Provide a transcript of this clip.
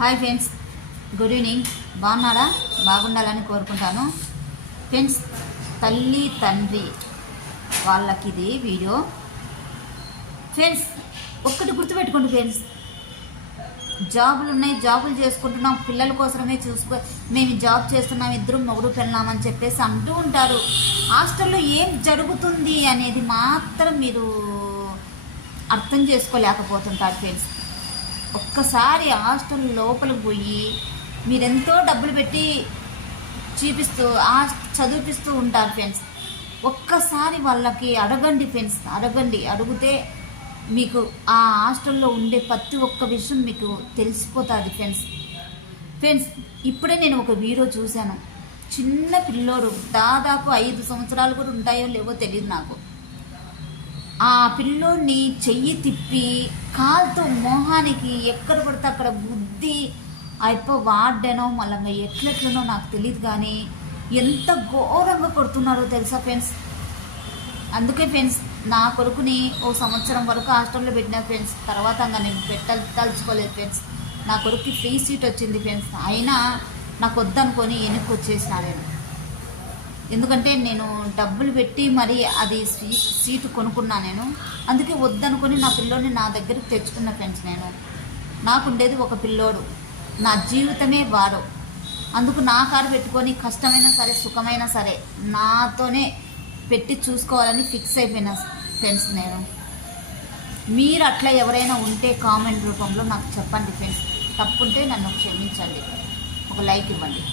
Hi friends, good evening. బాగున్నారా? బాగుండాలని కోరుకుంటాను. ఫ్రెండ్స్, తల్లి తండ్రి వాళ్ళకి ఇది వీడియో. ఫ్రెండ్స్, ఒక్కటి గుర్తుపెట్టుకోండి ఫ్రెండ్స్, జాబులు ఉన్నాయి, జాబులు చేసుకుంటున్నాం, పిల్లల కోసమే మేము జాబ్ చేస్తున్నాం, ఇద్దరు మొగుడు పెళ్ళామని చెప్పేసి అంటూ ఉంటారు. హాస్టల్లో ఏం జరుగుతుంది అనేది మాత్రం మీరు అర్థం చేసుకోలేకపోతుంటారు ఫ్రెండ్స్. ఒక్కసారి హాస్టల్ లోపలికి పోయి మీరెంతో డబ్బులు పెట్టి చదివిపిస్తూ ఉంటారు ఫ్రెండ్స్. ఒక్కసారి వాళ్ళకి అడగండి ఫ్రెండ్స్, అడిగితే మీకు ఆ హాస్టల్లో ఉండే ప్రతి ఒక్క విషయం మీకు తెలిసిపోతుంది ఫ్రెండ్స్. ఇప్పుడే నేను ఒక వీడియో చూశాను. చిన్న పిల్లోడు, దాదాపు 5 సంవత్సరాలు కూడా ఉంటాయో లేవో తెలియదు నాకు. ఆ పిల్లోడిని చెయ్యి తిప్పి కాలుతో మొహానికి ఎక్కడ పడితే అక్కడ బుద్ధి అయిపో వాడ్డానో మళ్ళీ ఎట్లెట్లనో నాకు తెలియదు, కానీ ఎంత ఘోరంగా కొడుతున్నారో తెలుసా ఫ్రెండ్స్. అందుకే ఫ్రెండ్స్, నా కొడుకుని 1 సంవత్సరం వరకు హాస్టల్లో పెట్టిన ఫ్రెండ్స్. తర్వాత నేను తలుచుకోలేదు ఫ్రెండ్స్. నా కొడుకుకి ఫ్రీ సీట్ వచ్చింది ఫ్రెండ్స్. అయినా నాకు వద్దనుకొని వెనక్కి వచ్చేసిన నేను. ఎందుకంటే నేను డబ్బులు పెట్టి మరి అది సీటు కొనుక్కున్నాను నేను. అందుకే వద్దనుకొని నా పిల్లోడిని నా దగ్గరికి తెచ్చుకున్న ఫ్రెండ్స్. నాకుండేది ఒక పిల్లోడు, నా జీవితమే వాడు. అందుకు నా కారు పెట్టుకొని కష్టమైనా సరే సుఖమైనా సరే నాతోనే పెట్టి చూసుకోవాలని ఫిక్స్ అయిపోయిన ఫ్రెండ్స్. మీరు అట్లా ఎవరైనా ఉంటే కామెంట్ రూపంలో నాకు చెప్పండి ఫ్రెండ్స్. తప్పుంటే నన్ను క్షమించండి, ఒక లైక్ ఇవ్వండి.